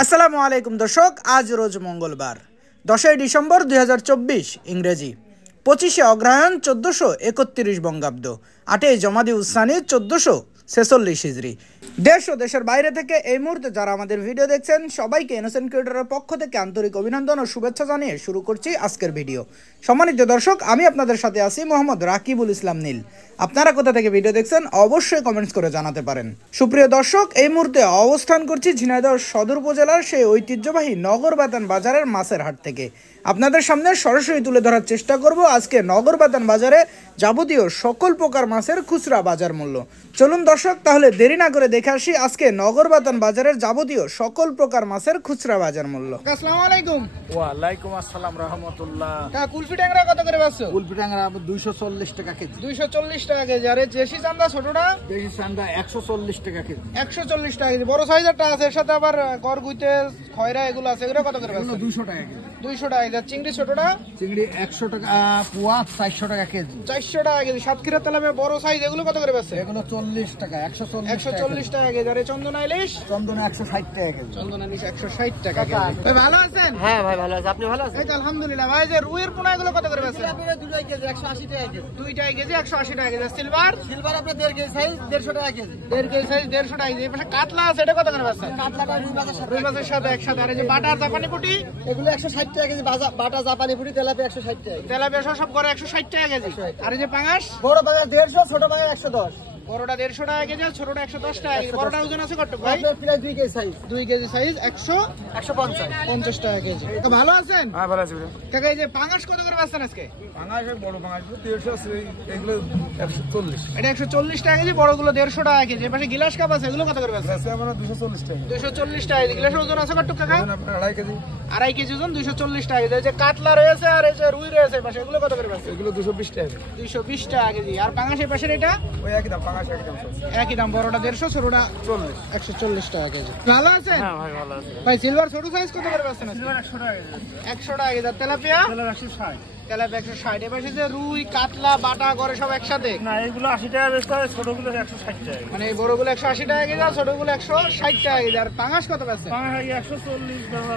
আসসালামু আলাইকুম দর্শক, আজ রোজ মঙ্গলবার 10 ডিসেম্বর 2024 ইংরেজি, 25 অগ্রহায়ণ 1431 বঙ্গাব্দ, 8 জমাদি উসানি 1446 হিজরি। দেশ ও দেশের বাইরে থেকে এই মুহূর্তে যারা আমাদের ভিডিও দেখছেন সবাইকে ইনোসেন্ট ক্রিয়েটরের পক্ষ থেকে আন্তরিক অভিনন্দন ও শুভেচ্ছা জানিয়ে শুরু করছি আজকের ভিডিও। সম্মানিত দর্শক, আমি আপনাদের সাথে আছি মোহাম্মদ রাকিবুল ইসলাম নীল। আপনারা কোথা থেকে ভিডিও দেখছেন অবশ্যই কমেন্টস করে জানাতে পারেন। সুপ্রিয় দর্শক, এই মুহূর্তে অবস্থান করছি ঝিনাইদহ সদর উপজেলার সেই ঐতিহ্যবাহী নগরবাতান বাজারের মাছের হাট থেকে। আপনাদের সামনে সরাসরি তুলে ধরার চেষ্টা করব আজকে নগরবাতান বাজারে যাবতীয় সকল প্রকার মাছের খুচরা বাজার মূল্য। চলুন দর্শক, তাহলে দেরি না করে দেখে আসি আজকে নগরবাতান বাজারের যাবতীয় সকল প্রকার মাছের খুচরা বাজার মূল্য। আসসালামু আলাইকুম। ওয়া আলাইকুম আসসালাম রাহমাতুল্লাহ। কুলফি ট্যাংরা কত করে পাচ্ছো? কুলফি ট্যাংরা 240 টাকা কেজি। 240 টাকা কেজি। আর দেশি চান্দা ছোটটা? দেশি চান্দা 140 টাকা কেজি। 140 টাকা কেজি। বড় সাইজেরটা আছে, এর সাথে আবার গরগুইতে খয়রা এগুলো আছে, এগুলো কত করে পাচ্ছো? 200 টাকা কেজি। 200 টাকা কেজি। চিংড়ি ছোটটা? চিংড়ি 100 টাকা পোয়া, 400 টাকা কেজি। 400 টাকা কেজি। সাতক্ষীরা তেলাপিয়া বড় সাইজ, এগুলো কত করে পাচ্ছো? এগুলো 40 টাকা, 140 টাকা কেজি। আর চন্দনা ইলিশ? চন্দনা 160 টাকা কেজি। চন্দনা ইলিশ 160 টাকা কেজি। ভাই ভালো আছেন? হ্যাঁ ভাই ভালো আছে, আপনি ভালো আছেন? এই তো আলহামদুলিল্লাহ। ভাই যে রুইয়ের পোনা এগুলো কত করে পাচ্ছেন? আপনারা দুটাই কেজি 180 টাকা কেজি। দুইটাই কেজি 180 টাকা কেজি। সিলভার? সিলভার আপনার 1.5 কেজি সাইজ 150 টাকা কেজি। 1.5 কেজি সাইজ 150 টাকা কেজি। এই পাশে কাতলা আছে, এটা কত করে পাচ্ছেন? কাতলাটা রুই মাছের সাথে। রুই মাছের সাথে একসাথে। আর এই যে বাটার জাপানি পুঁটি? এগুলো 160 টাকা কেজি। বাটা জাপানি পুরি তেলাপিয়া 160 টাকা কেজি। তেলাপিয়া সব করে 160 টাকা কেজি। আর এই যে পাঙাশ? বড় বাজার 150, ছোট বাজার 110। বড়টা 150 টাকা কেজি, ছোটটা 110 টাকা কেজি। বড়টা ওজন আছে কত ভাই? আপনার প্রায় 2 কেজি সাইজ। 2 কেজি সাইজ 150 টাকা কেজি। ভালো আছেন? হ্যাঁ ভালো আছি। কাকা এই যে পাঙাশ কত করে পাচ্ছেন আজকে? পাঙাশ বড় পাঙাশ 150, এগুলো 140। এটা 140 টাকা কেজি, বড়গুলো 150 টাকা কেজি। এর পাশে গিলাস কাপ আছে, এগুলো কত করে পাচ্ছেন? আছে আমরা 240 টাকা। 240 টাকা কেজি। গিলাসের ওজন আছে কত কাকা? আপনার 2.5 কেজি। 2.5 কেজি ওজন, 240 টাকা কেজি। এই যে কাতলা রয়েছে আর এই যে রুই রয়েছে পাশে, এগুলো কত করে পাচ্ছেন? এগুলো 220 টাকা। 220 টাকা কেজি। আর পাঙাশের পাশের এটা? ওই একই দাম, পাঙাশ একই দাম। একই দাম, বড়টা 150, ছোটটা 140 টাকা কেজি। ভালো আছেন? হ্যাঁ ভাই ভালো আছে। ভাই সিলভার ছোট সাইজ কত করে পাচ্ছেন? সিলভার 100 টাকা কেজি। 100 টাকা কেজি। আর তেলাপিয়া? তেলাপিয়া 160। তেলাপিয়া 160। এবার যে রুই কাতলা বাটা করে সব একসাথে? না, এগুলো 80 টাকা বেচতে হয়, ছোটগুলো 160 টাকা। মানে এই বড়গুলো 180 টাকা কেজি আর ছোটগুলো 160 টাকা কেজি। আর পাঙাশ কত পাচ্ছেন? পাঙাশ 140 টাকা।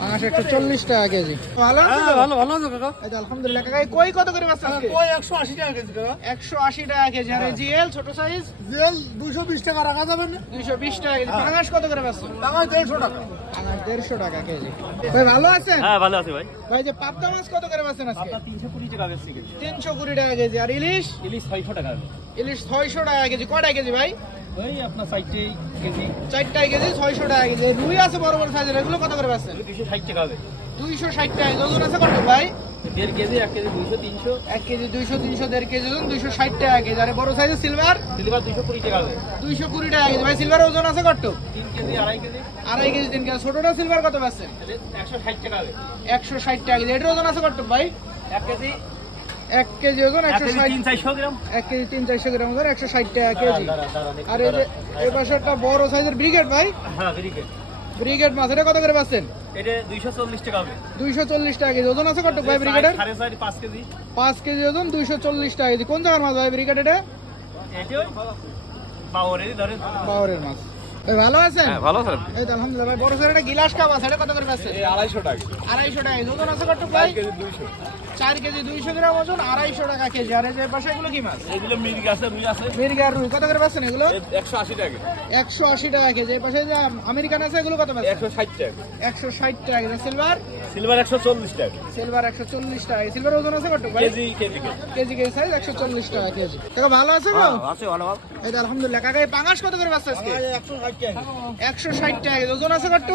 পাঙাশ 140 টাকা কেজি। ভালো আছেন? ভালো ভালো আছে কাকা। এই তো আলহামদুলিল্লাহ। কাকা কই কত করে পাচ্ছেন আজকে? কই 180 টাকা কেজি কাকা। 180 টাকা কেজি। আর এই জিএল ছোট সাইজ? জেল 220 টাকা রাখা যাবে না? 220 টাকা কেজি। পাঙাশ কত করে পাচ্ছেন? পাঙাশ 150 টাকা। পাঙাশ 150 টাকা কেজি। ভাই ভালো আছেন? হ্যাঁ ভালো আছি ভাই। ভাই যে পাবদা মাছ কত করে পাচ্ছেন আজকে? 320 টাকা বেশি কেজি। 320 টাকা কেজি। আর ইলিশ? ইলিশ 600 টাকা। ইলিশ 600 টাকা কেজি। কয়টা কেজি ভাই? ওই আপনার 60 কেজি। 4টাই কেজি 600 টাকা কেজি। রুই আছে বড় বড় সাইজের, এগুলো কত করে পাচ্ছেন? 260 টাকা হবে। 260 টাকা কেজি। ওজন আছে কত ভাই? 1.5 কেজি, 1 কেজি 200 300। 1 কেজি 200 300, 1.5 কেজি ওজন 260 টাকা কেজি। আর বড় সাইজের সিলভার? সিলভার 220 টাকা হবে। 220 টাকা কেজি। ভাই সিলভার ওজন আছে কত? 3 কেজি 2.5 কেজি। 2.5 KG 3 KG. ছোটটা সিলভার কত পাচ্ছেন? 160 টাকা হবে। 160 টাকা কেজি। এটার ওজন আছে কত ভাই? 1 কেজি 1 কেজি ওজন 160। 300-400 গ্রাম। 1 কেজি 300-400 গ্রাম ওজন 160 টাকা কেজি। আর এই যে এই পাশে একটা বড় সাইজের ব্রিগেড ভাই? হ্যাঁ ব্রিগেড। ব্রিগেড মাছ, এটা কত করে পাচ্ছেন? এটা 240 টাকা হবে। 240 টাকা কেজি। ওজন আছে কত ভাই ব্রিগেডের? 4.5 5 কেজি। 5 কেজি ওজন 240 টাকা কেজি। কোন জায়গার মাছ ভাই ব্রিগেড এটা? এটাও পাওয়ারেরই ধরে। পাওয়ারের মাছ। ভাই ভালো আছেন? হ্যাঁ ভালো আছেন। এই তো আলহামদুলিল্লাহ। ভাই বড় সাইজের একটা গিলাস কাপ আছে, এটা কত করে পাচ্ছেন? 250 টাকা। 250 টাকা কেজি। ওজন আছে কত ভাই? 4 কেজি 200। 4 কেজি 200 গ্রাম ওজন, 250 টাকা কেজি। আর এই যে পাশে এগুলো কি মাছ? এগুলো মির্গি আছে, রুই আছে। মির্গা আর রুই কত করে পাচ্ছেন এগুলো? 180 টাকা। 180 টাকা কেজি। এই পাশে যে আমেরিকান আছে, এগুলো কত পাচ্ছেন? 160 টাকা। 160 টাকা কেজি। সিলভার? সিলভার 140 টাকা। সিলভার 140 টাকা। সিলভার ওজন আছে কত ভাই? KG KG KG KG size 140 টাকা কেজি। কাকা ভালো আছে গো? আছে ভালো ভালো। এই তো আলহামদুলিল্লাহ। কাকা এই পাঙাশ কত করে পাচ্ছেন আজকে? 160 টাকা। 160 টাকা কেজি। ওজন আছে কত?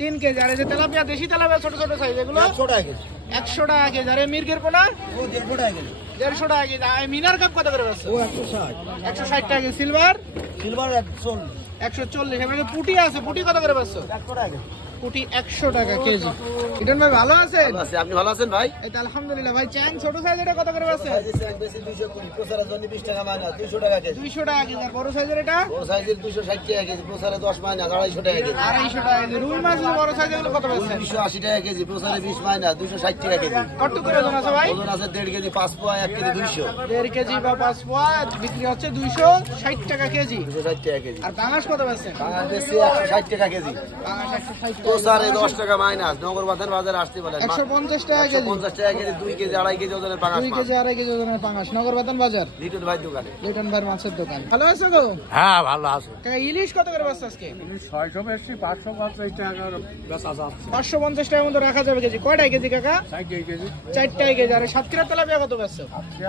3 কেজি। আর এই যে তেলাপিয়া, দেশি তেলাপিয়া ছোট ছোট সাইজ, এগুলো 100 টাকা কেজি। 100 টাকা কেজি। আর এই মির্গের পোনা? ও 150 টাকা কেজি। 150 টাকা কেজি। আর মিনার কাপ কত করে পাচ্ছেন? ও 160। 160 টাকা কেজি। সিলভার? সিলভার 140। 140। এবারে পুঁটি আছে, পুঁটি কত করে পাচ্ছেন? 100 টাকা কেজি। পুঁটি 100 টাকা কেজি। ইটন ভাই ভালো আছেন? ভালো আছি, আপনি ভালো আছেন ভাই? এই তো আলহামদুলিল্লাহ। ভাই চ্যাং ছোট সাইজ, এটা কত করে পাচ্ছেন? বেশি 220, প্রসারের জন্য 20 টাকা মাইনাস 200 টাকা কেজি। 200 টাকা কেজি। আর বড় সাইজের এটা? বড় সাইজের 260 টাকা কেজি, প্রসারে 10 মাইনাস 250 টাকা কেজি। 250 টাকা কেজি। রুই মাছ বড় সাইজ, এগুলো কত পাচ্ছেন? 280 টাকা কেজি, প্রসারে 20 মাইনাস 260 টাকা কেজি। কত করে ওজন আছে ভাই? ওজন আছে 1.5 কেজি, 5 পোয়া, 1 কেজি 200। 1.5 কেজি বা 5 পোয়া বিক্রি হচ্ছে 260 টাকা কেজি। 260 টাকা কেজি আর পাঙাশ কত বেচছেন? পাঙাশ বেশি 160 টাকা কেজি পাঙাশ 160 তো টাকা। স্যার 10 টাকা মাইনাস নগর বাজার বাজারে আসতে বলেন 150 টাকা কেজি। 150 টাকা কেজি 2 কেজি 2.5 কেজি ওজনের পাঙাশ 2 কেজি 2.5 কেজি ওজনের পাঙাশ নগর বাতান বাজার লিটন ভাই দোকানে লিটন ভাই মাছের দোকান। ভালো আছো গো? হ্যাঁ ভালো আছে কাকা ইলিশ কত করে বেচছ আজকে? 600 বেশি 550 টাকা বেচা যাচ্ছে 550 টাকার মতো রাখা যাবে কেজি। কয়টাই কেজি কাকা? 60 কেজি 4টাই কেজি। আর সাতক্ষীরা তেলাপিয়া কত বেচছ?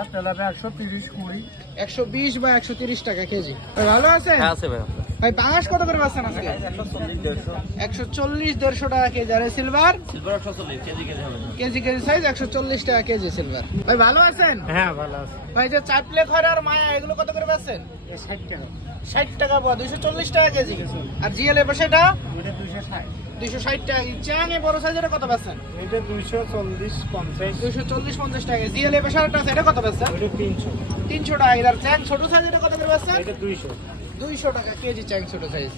আর তেলাপিয়া 130 20 120 বা 130 টাকা কেজি। ভাই ভালো আছেন? আছে ভাই ভাই পাঙাশ কত করে বেচছেন আজকে? 140 150 টাকা কেজি। আর সিলভার সিলভার 140 কেজি কেজি হবে কেজি কেজি সাইজ 140 টাকা কেজি সিলভার। ভাই ভালো আছেন? হ্যাঁ ভালো আছে ভাই যে চাপলে খয়রা আর মায়া এগুলো কত করে বেচছেন? 60 টাকা 60 টাকা বা 240 টাকা কেজি। আর জিএল এর পাশেটা ওটা 260 260 টাকা কেজি। চ্যাং এ বড় সাইজের কত বেচছেন? এটা 240 50 240 50 টাকা। জিএল এর পাশেটা আছে এটা কত বেচছেন? ওটা 300 300 টাকা। আর চ্যাং ছোট সাইজের কত করে বেচছেন? এটা 200 200 টাকা কেজি চ্যাং ছোট সাইজ।